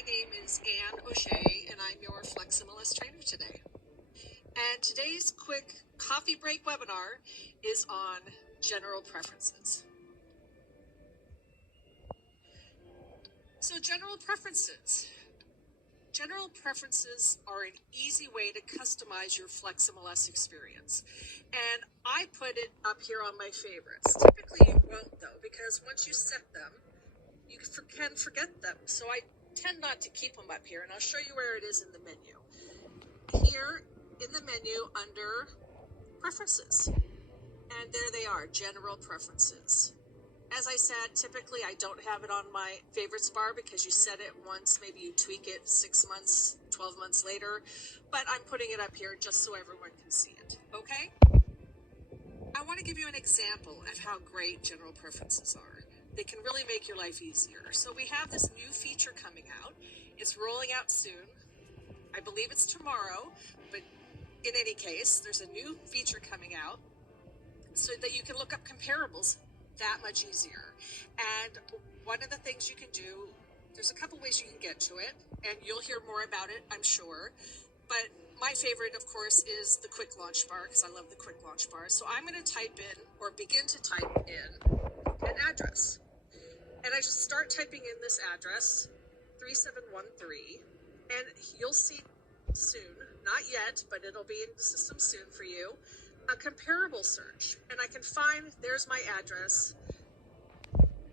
My name is Ann O'Shea, and I'm your Flex MLS trainer today. And today's quick coffee break webinar is on general preferences. So general preferences. General preferences are an easy way to customize your Flex MLS experience. And I put it up here on my favorites. Typically you won't though, because once you set them, you can forget them. So I tend not to keep them up here, and I'll show you where it is in the menu. Here in the menu under preferences, and there they are, general preferences. As I said, typically I don't have it on my favorites bar because you set it once, maybe you tweak it 6 months, 12 months later, but I'm putting it up here just so everyone can see it, okay? I want to give you an example of how great general preferences are. They can really make your life easier. So we have this new feature coming out. It's rolling out soon. I believe it's tomorrow, but in any case, there's a new feature coming out so that you can look up comparables that much easier. And one of the things you can do, there's a couple ways you can get to it, and you'll hear more about it, I'm sure. But my favorite, of course, is the quick launch bar, because I love the quick launch bar. So I'm going to type in, or begin to type in, an address. And I just start typing in this address, 3713, and you'll see soon, not yet, but it'll be in the system soon for you, a comparable search. And I can find, there's my address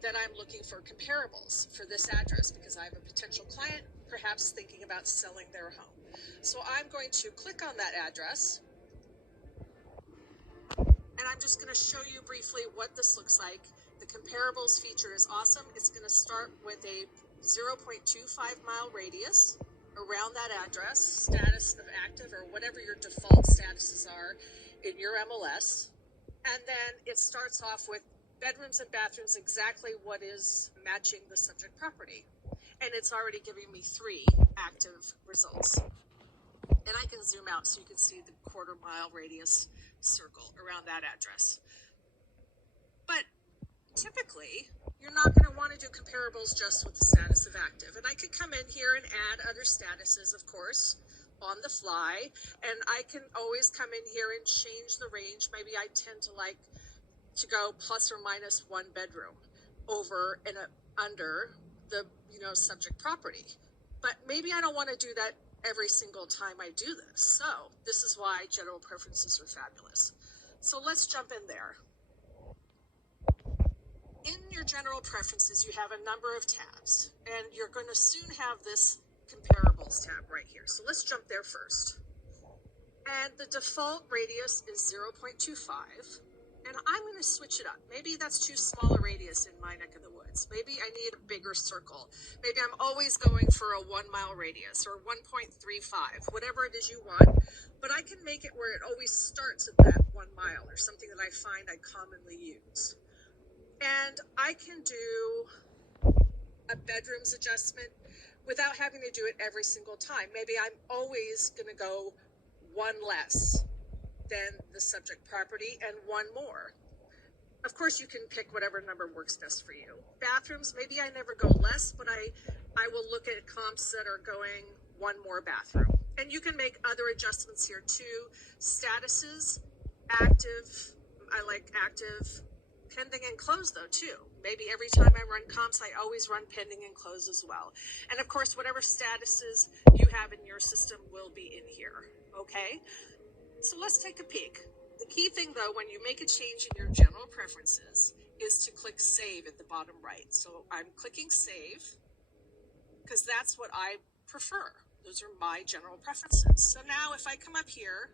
that I'm looking for comparables for this address because I have a potential client perhaps thinking about selling their home. So I'm going to click on that address, and I'm just going to show you briefly what this looks like. The comparables feature is awesome. It's going to start with a 0.25 mile radius around that address, status of active or whatever your default statuses are in your MLS. And then it starts off with bedrooms and bathrooms, exactly what is matching the subject property. And it's already giving me 3 active results. And I can zoom out so you can see the quarter-mile radius circle around that address. But typically, you're not going to want to do comparables just with the status of active. And I could come in here and add other statuses, of course, on the fly. And I can always come in here and change the range. Maybe I tend to like to go plus or minus 1 bedroom over and under the subject property. But maybe I don't want to do that every single time I do this. So this is why general preferences are fabulous. So let's jump in there. In your general preferences, you have a number of tabs, and you're going to soon have this comparables tab right here. So let's jump there first. And the default radius is 0.25. And I'm going to switch it up. Maybe that's too small a radius in my neck of the woods. Maybe I need a bigger circle. Maybe I'm always going for a 1 mile radius or 1.35, whatever it is you want. But I can make it where it always starts at that 1 mile or something that I find I commonly use. And I can do a bedrooms adjustment without having to do it every single time. Maybe I'm always going to go 1 less than the subject property and 1 more. Of course, you can pick whatever number works best for you. Bathrooms, maybe I never go less, but I will look at comps that are going 1 more bathroom. And you can make other adjustments here too. Statuses, active, I like active, pending and closed though too. Maybe every time I run comps, I always run pending and close as well. And of course, whatever statuses you have in your system will be in here, okay? So let's take a peek. The key thing though, when you make a change in your general preferences, is to click save at the bottom right. So I'm clicking save because that's what I prefer. Those are my general preferences. So now if I come up here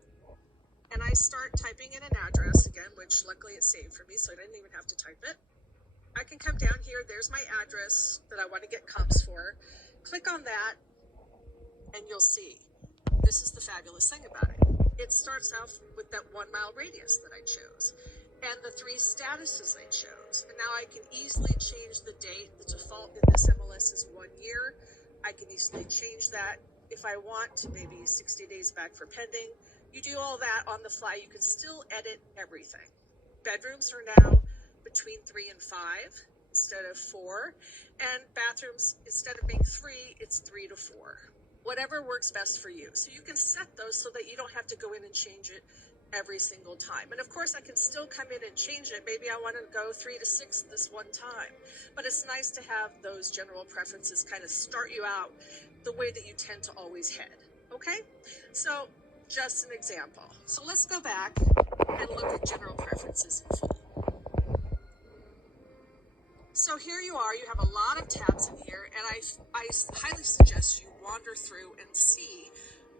and I start typing in an address again, which luckily it saved for me, so I didn't even have to type it. I can come down here, there's my address that I want to get comps for. Click on that and you'll see. This is the fabulous thing about it. It starts off with that 1 mile radius that I chose and the 3 statuses I chose. And now I can easily change the date. The default in this MLS is 1 year. I can easily change that if I want to maybe 60 days back for pending. You do all that on the fly. You can still edit everything. Bedrooms are now between 3 and 5. instead of 4, and bathrooms, instead of being 3, it's 3 to 4. Whatever works best for you. So you can set those so that you don't have to go in and change it every single time. And of course I can still come in and change it. Maybe I want to go 3 to 6 this one time, but it's nice to have those general preferences kind of start you out the way that you tend to always head. Okay, so just an example. So let's go back and look at general preferences in full. So here you are, you have a lot of tabs in here, and I highly suggest you wander through and see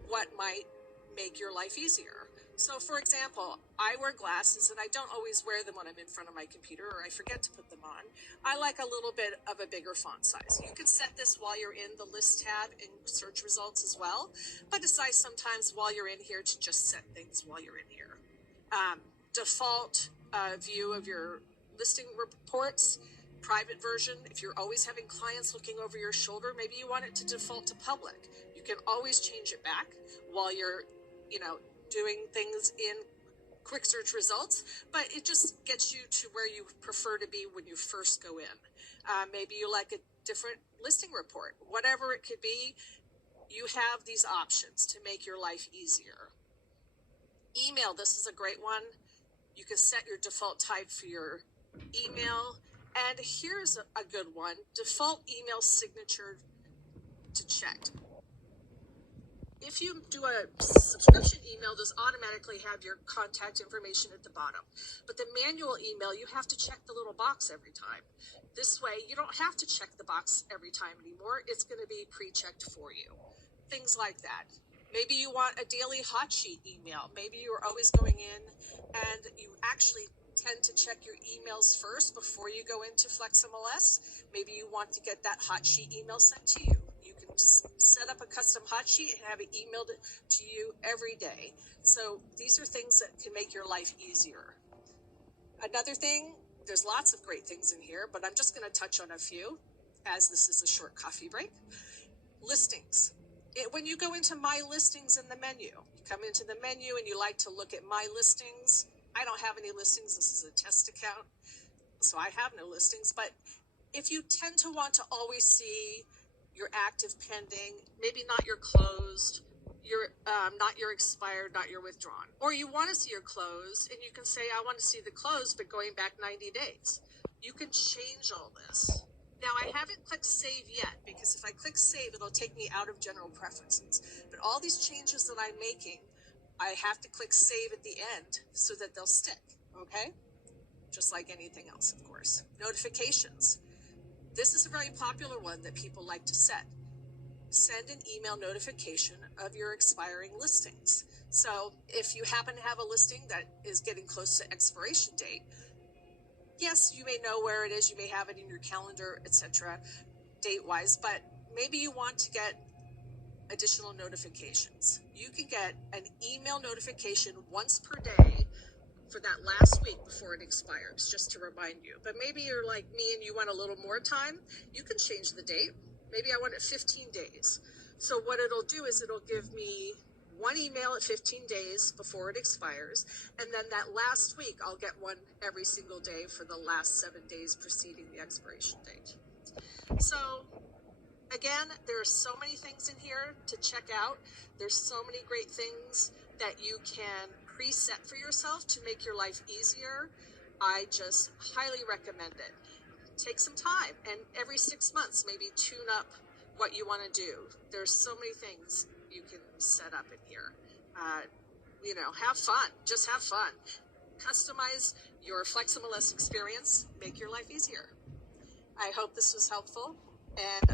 what might make your life easier. So for example, I wear glasses and I don't always wear them when I'm in front of my computer, or I forget to put them on. I like a little bit of a bigger font size. You can set this while you're in the list tab in search results as well, but decide sometimes while you're in here to just set things while you're in here. Default view of your listing reports, private version. If you're always having clients looking over your shoulder, maybe you want it to default to public. You can always change it back while you're, doing things in quick search results, but it just gets you to where you prefer to be when you first go in. Maybe you like a different listing report, whatever it could be. You have these options to make your life easier. Email, this is a great one. You can set your default type for your email. And here's a good one, default email signature to checked. If you do a subscription email, it does automatically have your contact information at the bottom. But the manual email, you have to check the little box every time. This way, you don't have to check the box every time anymore. It's going to be pre-checked for you. Things like that. Maybe you want a daily hot sheet email. Maybe you're always going in and you actually tend to check your emails first before you go into Flex MLS. Maybe you want to get that hot sheet email sent to you. You can set up a custom hot sheet and have it emailed to you every day. So these are things that can make your life easier. Another thing, there's lots of great things in here, but I'm just going to touch on a few as this is a short coffee break. Listings. When you go into My Listings in the menu, you come into the menu and you like to look at My Listings. I don't have any listings. This is a test account, so I have no listings. But if you tend to want to always see your active pending, maybe not your closed, your not your expired, not your withdrawn, or you want to see your closed, and you can say, I want to see the closed, but going back 90 days. You can change all this. Now, I haven't clicked save yet, because if I click save, it'll take me out of general preferences. But all these changes that I'm making, I have to click save at the end so that they'll stick, okay? Just like anything else, of course. Notifications. This is a very popular one that people like to set. Send an email notification of your expiring listings. So if you happen to have a listing that is getting close to expiration date, yes, you may know where it is, you may have it in your calendar, etc., date-wise, but maybe you want to get additional notifications. You can get an email notification once per day for that last week before it expires, just to remind you. But maybe you're like me and you want a little more time. You can change the date. Maybe I want it 15 days. So what it'll do is it'll give me one email at 15 days before it expires, and then that last week I'll get one every single day for the last 7 days preceding the expiration date. So again, there are so many things in here to check out. There's so many great things that you can preset for yourself to make your life easier. I just highly recommend it. Take some time, and every 6 months, maybe tune up what you want to do. There's so many things you can set up in here. Have fun. Just have fun. Customize your Flex MLS experience. Make your life easier. I hope this was helpful. And